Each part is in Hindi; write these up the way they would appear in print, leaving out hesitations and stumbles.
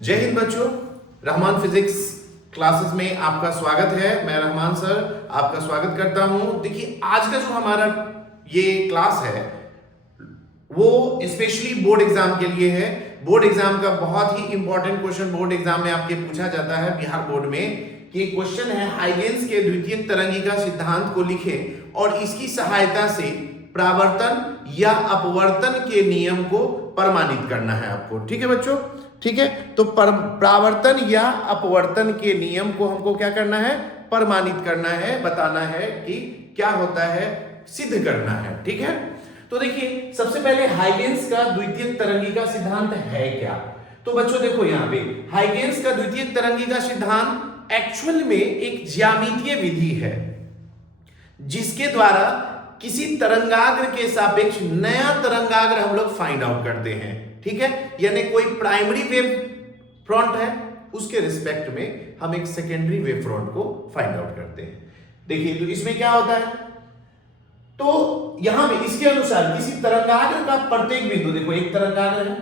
जय हिंद बच्चों, रहमान फिजिक्स क्लासेस में आपका स्वागत है। मैं रहमान सर आपका स्वागत करता हूं। देखिए, आज का जो हमारा ये क्लास है वो स्पेशली बोर्ड एग्जाम के लिए है। बोर्ड एग्जाम का बहुत ही इंपॉर्टेंट क्वेश्चन बोर्ड एग्जाम में आपके पूछा जाता है बिहार बोर्ड में, कि क्वेश्चन है हाइगेंस के द्वितीयक तरंगिका सिद्धांत को लिखे और इसकी सहायता से प्रावर्तन या अपवर्तन के नियम को प्रमाणित करना है आपको। ठीक है बच्चों, ठीक है। तो प्रावर्तन या अपवर्तन के नियम को हमको क्या करना है? प्रमाणित करना है, बताना है कि क्या होता है, सिद्ध करना है। ठीक है। तो देखिए, सबसे पहले हाइगेंस का द्वितीयक तरंगिका सिद्धांत है क्या? तो बच्चों देखो, यहां पे हाइगेंस का द्वितीयक तरंगिका सिद्धांत एक्चुअल में एक ज्यामितीय विधि है जिसके द्वारा किसी तरंगाग्र के सापेक्ष नया तरंगाग्र हम लोग फाइंड आउट करते हैं। ठीक है, यानी कोई प्राइमरी वेव फ्रंट है, उसके रिस्पेक्ट में हम एक सेकेंडरी वेव फ्रंट को फाइंड आउट करते हैं। देखिए, तो इसमें क्या होता है, तो यहां पे इसके अनुसार किसी तरंगाग्र का प्रत्येक बिंदु, देखो एक तरंगाग्र है,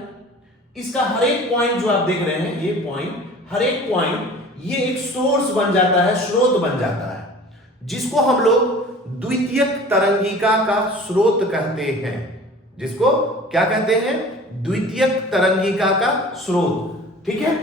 इसका हर एक पॉइंट जो आप देख रहे हैं, ये पॉइंट, हर एक पॉइंट ये एक सोर्स बन जाता है, स्रोत बन जाता है, जिसको हम लोग द्वितीयक तरंगिका का स्रोत कहते हैं। जिसको क्या कहते हैं? द्वितीयक तरंगिका का स्रोत। ठीक है।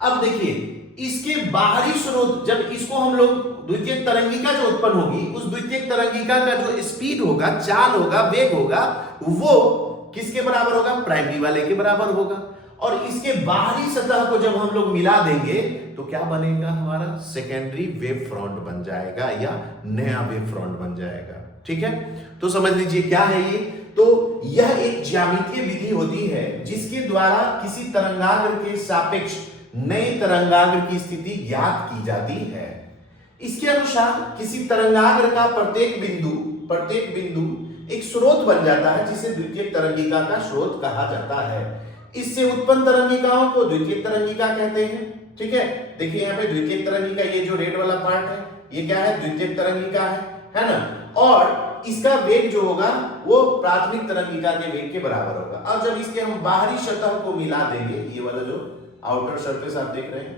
अब देखिए, इसके बाहरी स्रोत, जब इसको हम लोग द्वितीयक तरंगिका जो उत्पन्न होगी, उस द्वितीयक तरंगिका का जो स्पीड होगा, चाल होगा, वेग होगा, वो किसके बराबर होगा? प्राइमरी वाले के बराबर होगा। और इसके बाहरी सतह को जब हम लोग मिला देंगे तो क्या बनेगा? हमारा सेकेंडरी वेव फ्रंट बन जाएगा या नया वेव फ्रंट बन जाएगा। ठीक है। तो समझ लीजिए क्या है ये। तो यह एक ज्यामितीय विधि होती है जिसके द्वारा किसी तरंगाग्र के सापेक्ष नए तरंगाग्र की स्थिति ज्ञात की जाती है। इसके अनुसार किसी तरंगाग्र का प्रत्येक बिंदु एक स्रोत बन जाता है जिसे द्वितीयक तरंगिका का स्रोत कहा जाता है। इससे उत्पन्न तरंगिकाओं को द्वितीयक तरंगिका कहते हैं। ठीक है। देखिए, यहाँ पे द्वितीयक तरंगिका, ये जो रेड वाला पार्ट है, ये क्या है? द्वितीयक तरंगिका है ना। और इसका वेग जो होगा वो प्राथमिक तरंगिका के वेग के बराबर होगा। अब जब इसके हम बाहरी सतह को मिला देंगे, ये वाला जो आउटर सरफेस आप देख रहे हैं,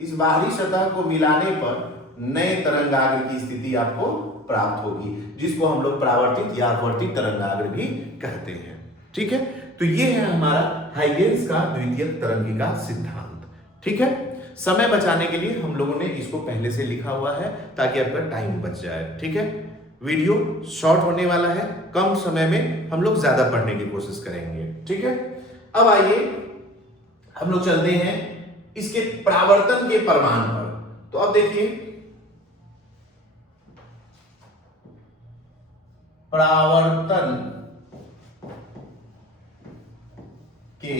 इस बाहरी सतह को मिलाने पर नए तरंगाग्र की स्थिति आपको प्राप्त होगी, जिसको हम लोग प्रावर्तित या अपवर्तित तरंगाग्र भी कहते हैं। ठीक है। तो ये है हमारा हाइगेंस का द्वितीयक तरंगिका सिद्धांत। ठीक है। समय बचाने के लिए हम लोगों ने इसको पहले से लिखा हुआ है ताकि आपका टाइम बच जाए। ठीक है। वीडियो शॉर्ट होने वाला है, कम समय में हम लोग ज्यादा पढ़ने की कोशिश करेंगे। ठीक है। अब आइए हम लोग चलते हैं इसके प्रावर्तन के प्रमाण पर। तो अब देखिए, प्रावर्तन के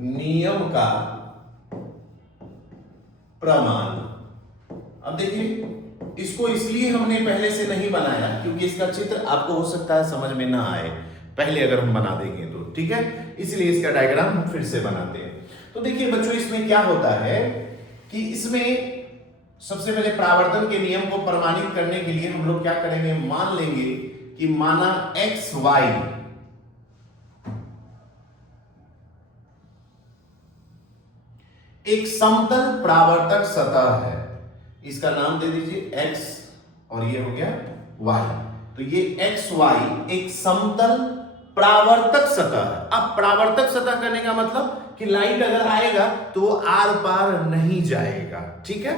नियम का प्रमाण। अब देखिए, इसको इसलिए हमने पहले से नहीं बनाया क्योंकि इसका चित्र आपको हो सकता है समझ में ना आए पहले अगर हम बना देंगे तो। ठीक है। इसलिए इसका डायग्राम हम फिर से बनाते हैं। तो देखिए बच्चों, इसमें क्या होता है कि इसमें सबसे पहले प्रावर्तन के नियम को प्रमाणित करने के लिए हम लोग क्या करेंगे? मान लेंगे कि माना एक्स वाई एक समतल प्रावर्तक सतह है। इसका नाम दे दीजिए x और ये हो गया y। तो ये एक्स वाई एक समतल प्रावर्तक सतह है। अब प्रावर्तक सतह करने का मतलब कि लाइट अगर आएगा तो वो आर पार नहीं जाएगा। ठीक है।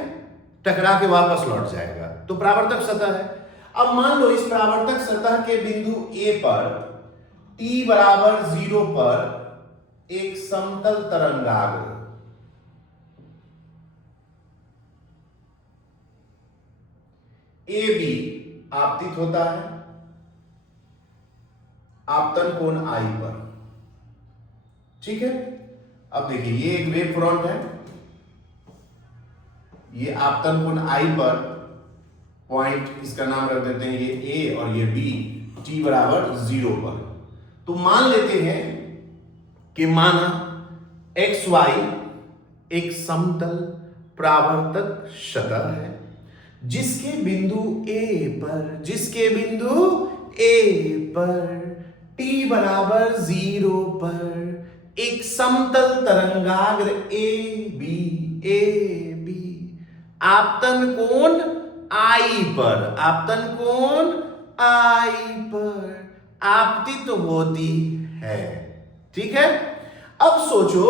टकरा के वापस लौट जाएगा, तो प्रावर्तक सतह है। अब मान लो इस प्रावर्तक सतह के बिंदु A पर t बराबर 0 पर एक समतल तरंगाग्र AB आपतित होता है आपतन कोण I पर। ठीक है। अब देखिए, ये एक वेव फ्रंट है, ये आपतन कोण I पर पॉइंट, इसका नाम रख देते हैं ये A और ये B, t बराबर 0 पर। तो मान लेते हैं कि माना एक्स वाई एक समतल प्रावर्तक सतह है जिसके बिंदु A पर t बराबर 0 पर एक समतल तरंगाग्र ए बी आपतन कोण आई पर, आपतन कोण आई पर आपतित होती है। ठीक है, अब सोचो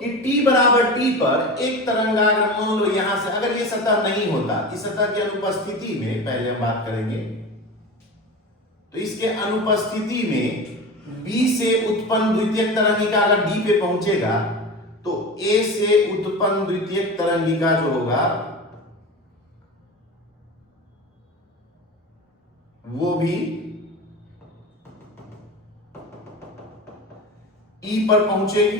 कि t बराबर t पर एक तरंगाग्र, मान लो यहां से अगर ये सतह नहीं होता, इस सतह की अनुपस्थिति में, पहले हम बात करेंगे, तो इसके अनुपस्थिति में B से उत्पन्न द्वितीयक तरंगिका अगर D पे पहुंचेगा तो A से उत्पन्न द्वितीयक तरंगिका जो होगा वो भी E पर पहुंचेगी।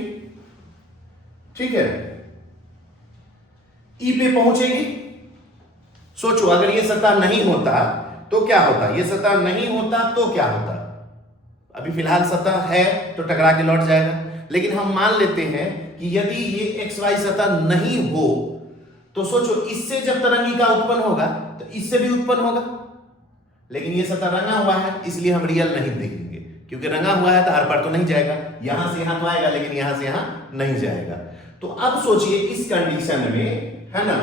ठीक है, E पे पहुंचेगी। सोचो अगर ये सतह नहीं होता तो क्या होता, ये सतह नहीं होता तो क्या होता। अभी फिलहाल सतह है तो टकरा के लौट जाएगा, लेकिन हम मान लेते हैं कि यदि ये XY सतह नहीं हो तो सोचो इससे जब तरंगिका उत्पन्न होगा तो इससे भी उत्पन्न होगा, लेकिन ये सतह रंगा हुआ है इसलिए हम रियल नहीं देखेंगे, क्योंकि रंगा हुआ है तो हर पर तो नहीं जाएगा, यहां से यहां तो आएगा लेकिन यहां से यहां नहीं जाएगा। तो अब सोचिए इस कंडीशन में, है ना,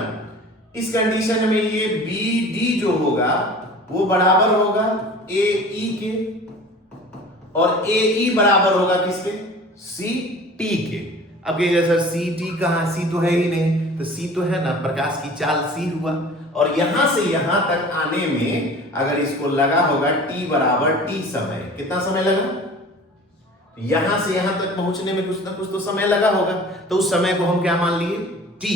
इस कंडीशन में ये BD जो होगा वो बराबर होगा AE के, और AE बराबर होगा किसके, CT के। अब कहेगा सर CT कहां, C तो है ही नहीं, तो C तो है ना, प्रकाश की चाल C हुआ, और यहां से यहां तक आने में अगर इसको लगा होगा T बराबर T समय, कितना समय लगा, यहां से यहां तक पहुंचने में कुछ ना कुछ तो समय लगा होगा, तो उस समय को हम क्या मान लिए, T।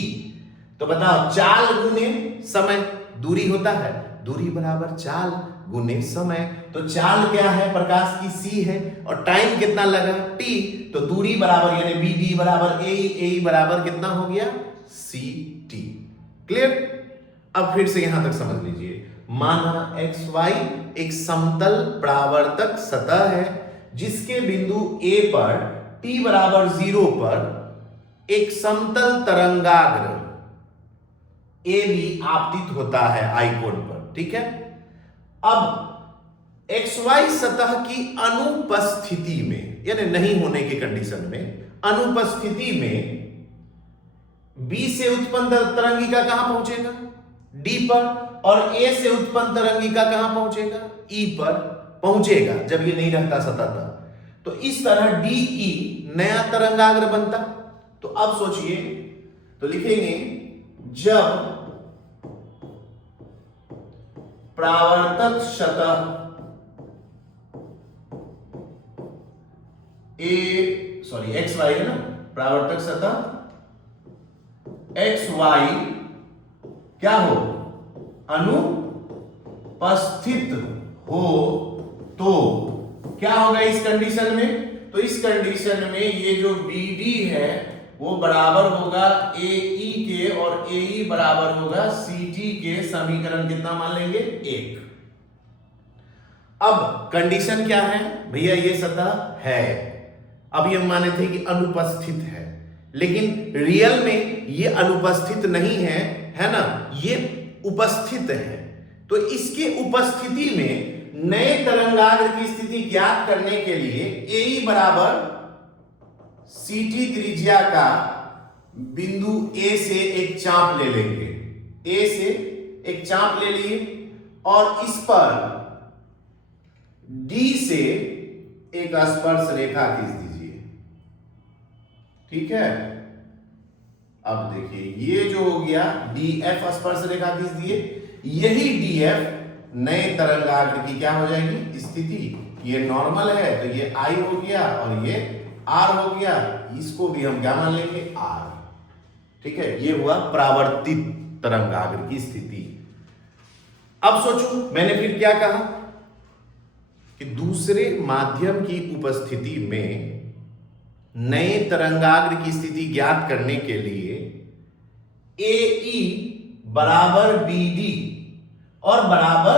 तो बताओ चाल गुने समय, दूरी होता है, दूरी बराबर चाल गुने समय, तो चाल क्या है, प्रकाश की C है, और टाइम कितना लगा T, तो दूरी बराबर यानी BD बराबर AE बराबर कितना हो गया CT। क्लियर। अब फिर से यहां तक समझ लीजिए, माना XY एक समतल परावर्तक सतह है जिसके बिंदु A पर t बराबर 0 पर एक समतल तरंगाग्र AB आपतित होता है आई कोण पर। ठीक है, अब XY सतह की अनुपस्थिति में, यानी नहीं होने के कंडीशन में, अनुपस्थिति में B से उत्पन्न तरंगिका कहां पहुंचेगा, D पर, और A से उत्पन्न तरंगिका कहां पहुंचेगा, E पर पहुंचेगा जब ये नहीं रहता सतह था। तो इस तरह DE नया तरंगाग्र बनता। तो अब सोचिए, तो लिखेंगे जब परावर्तक सतह XY है ना, परावर्तक सतह XY क्या हो, अनुपस्थित हो, तो क्या होगा इस कंडीशन में, तो इस कंडीशन में ये जो BD है वो बराबर होगा AE के, और AE बराबर होगा CT के। समीकरण कितना मान लेंगे, 1। अब कंडीशन क्या है भैया, ये सतह है, अब ये माने थे कि अनुपस्थित है, लेकिन रियल में ये अनुपस्थित नहीं है, है ना, ये उपस्थित है। तो इसके उपस्थिति में नए तरंगाग्र की स्थिति ज्ञात करने के लिए AE बराबर CT त्रिज्या का बिंदु A से एक चाप ले लेंगे, A से एक चाप ले लिए, और इस पर D से एक स्पर्श रेखा खींच दीजिए। ठीक है, अब देखिए ये जो हो गया DF स्पर्श रेखा खींच दिए, यही DF नए तरंगाग्र की क्या हो जाएगी स्थिति, ये नॉर्मल है तो ये I हो गया और ये R हो गया, इसको भी हम क्या मान लेंगे R। ठीक है, ये हुआ परावर्तित तरंगाग्र की स्थिति। अब सोचो मैंने फिर क्या कहा कि दूसरे माध्यम की उपस्थिति में नए तरंगाग्र की स्थिति ज्ञात करने के लिए AE बराबर BD और बराबर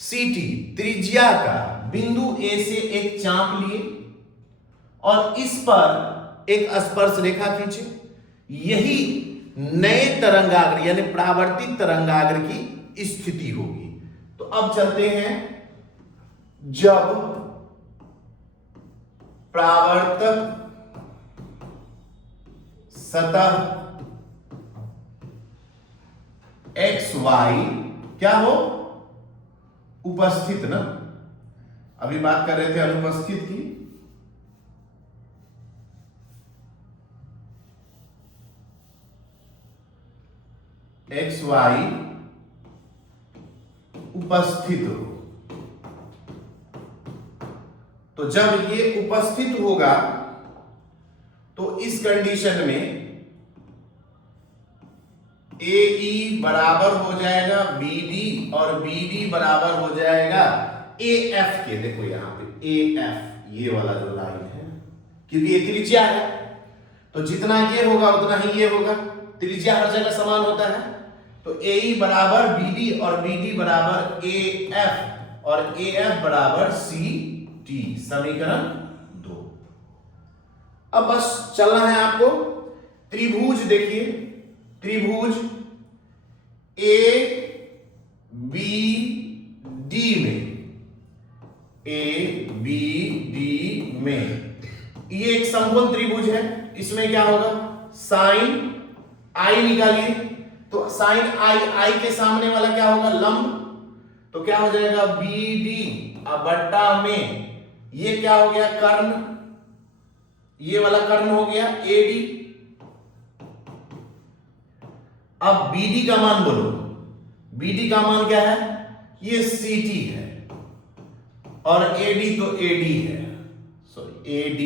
CT त्रिज्या का बिंदु A से एक चाप लिए और इस पर एक स्पर्श रेखा खींचे, यही नए तरंगाग्र यानी परावर्तित तरंगाग्र की स्थिति होगी। तो अब चलते हैं, जब परावर्तक सतह एक्स वाई क्या हो, उपस्थित ना, अभी बात कर रहे थे अनुपस्थित की, एक्स वाई उपस्थित हो। तो जब ये उपस्थित होगा तो इस कंडीशन में AE बराबर हो जाएगा BD और BD बराबर हो जाएगा AF के। देखो यहां पे AF ये वाला जो लाइन है, क्योंकि ये त्रिज्या है तो जितना ये होगा उतना ही ये होगा, त्रिज्या हर जगह समान होता है। तो AE बराबर BD और BD बराबर AF और AF बराबर CT, समीकरण 2। अब बस चलना है आपको। त्रिभुज देखिए, त्रिभुज ABD में ये एक समकोण त्रिभुज है, इसमें क्या होगा, साइन आई निकालिए। तो साइन आई के सामने वाला क्या होगा, लंब, तो क्या हो जाएगा BD बट्टा में ये क्या हो गया, कर्ण, ये वाला कर्ण हो गया AD। अब BD का मान बोलो, BD का मान क्या है, ये CT है और AD तो AD है, सॉरी AD।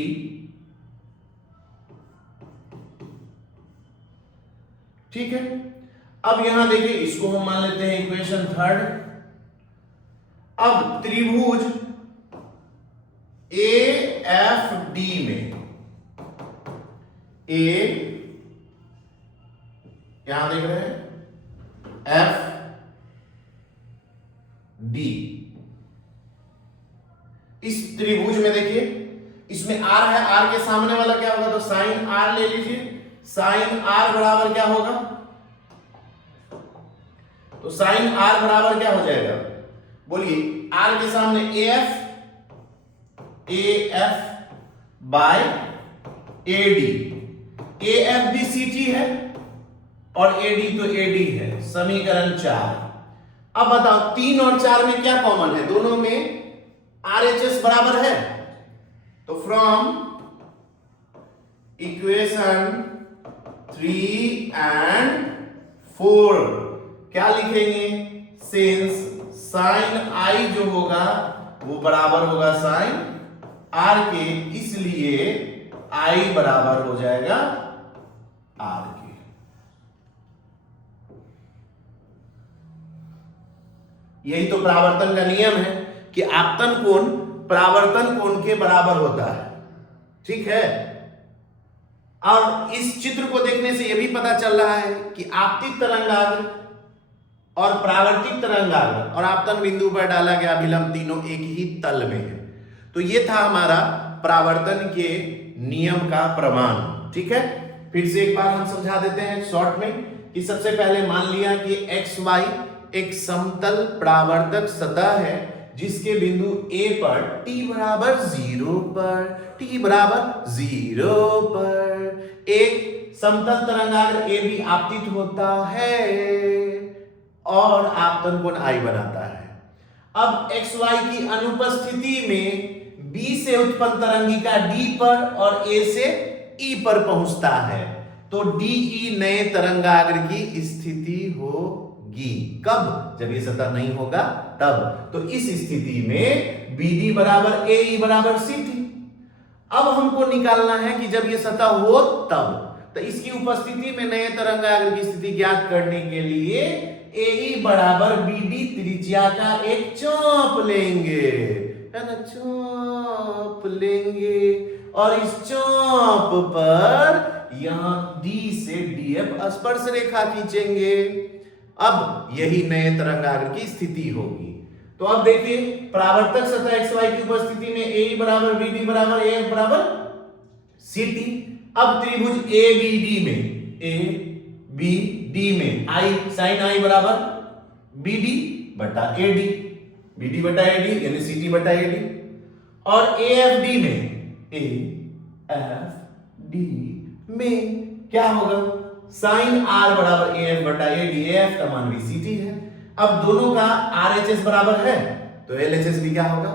ठीक है, अब यहां देखिए इसको हम मान लेते हैं इक्वेशन 3। अब त्रिभुज AFD में A यहां देख रहे हैं FD, इस त्रिभुज में देखिए इसमें R है, R के सामने वाला क्या होगा, तो साइन R ले लीजिए। साइन R बराबर क्या होगा, तो साइन R बराबर क्या हो जाएगा, बोलिए, R के सामने AF बाय AD, AF भी CT है और AD तो AD है, समीकरण 4। अब बताओ 3 और 4 में क्या कॉमन है, दोनों में RHS बराबर है। तो फ्रॉम इक्वेशन 3 एंड 4 क्या लिखेंगे, सिंस साइन आई जो होगा वो बराबर होगा साइन R के, इसलिए I बराबर हो जाएगा R के। यही तो परावर्तन का नियम है कि आपतन कोण परावर्तन कोण के बराबर होता है, ठीक है। और इस चित्र को देखने से यह भी पता चल रहा है कि आपतित तरंगाग्र और परावर्तित तरंगाग्र और आपतन बिंदु पर डाला गया अभिलंब तीनों एक ही तल में है। तो यह था हमारा परावर्तन के नियम का प्रमाण, ठीक है। फिर से एक बार हम समझा देते हैं शॉर्ट में कि सबसे पहले मान लिया कि XY एक समतल परावर्तक सतह है जिसके बिंदु A पर t बराबर 0 पर, t बराबर 0 पर एक समतल तरंगाग्र AB आपतित होता है और आपतन कोण I बनाता है। अब XY की अनुपस्थिति में B से उत्पन्न तरंगिका D पर और A से E पर पहुंचता है, तो DE नए तरंगाग्र की स्थिति होगी। कब, जब ये सतह नहीं होगा तब। तो इस स्थिति में BD बराबर AE बराबर CT। अब हमको निकालना है कि जब ये सतह हो तब, तो इसकी उपस्थिति में नए तरंगाग्र की स्थिति ज्ञात करने के लिए AE बराबर BD त्रिज्या का एक चाप लेंगे, है ना, चाप लेंगे और इस चाप पर यहां D से DF स्पर्श रेखा खींचेंगे। अब यही नए तरंगाग्र की स्थिति होगी। तो अब देखिए परावर्तक सतह XY की उपस्थिति में AE बराबर BD बराबर AF बराबर CT। अब त्रिभुज ABD में I sin I बराबर BD बटा AD, BD बटा AD यानी CT बटा AD। और AFD में क्या होगा, साइन आर बराबर ए एफ बटा ए डी, एफ का मान VCT है। अब दोनों का RHS बराबर है तो LHS भी क्या होगा,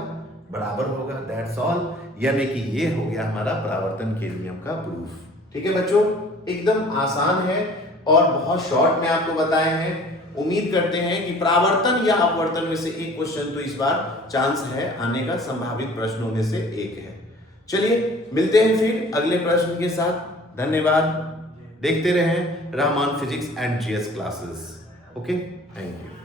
बराबर होगा। दैट्स ऑल, यानी कि ये हो गया हमारा परावर्तन के नियम का प्रूफ। ठीक है बच्चों, एकदम आसान है और बहुत शॉर्ट में आपको बताए हैं। उम्मीद करते हैं कि परावर्तन या अपवर्तन में से एक क्वेश्चन तो इस बार चांस है आने का, संभावित प्रश्नों में से एक है। चलिए मिलते हैं फिर अगले प्रश्न के साथ। धन्यवाद, देखते रहें Rahman physics and GS classes. Okay, thank you.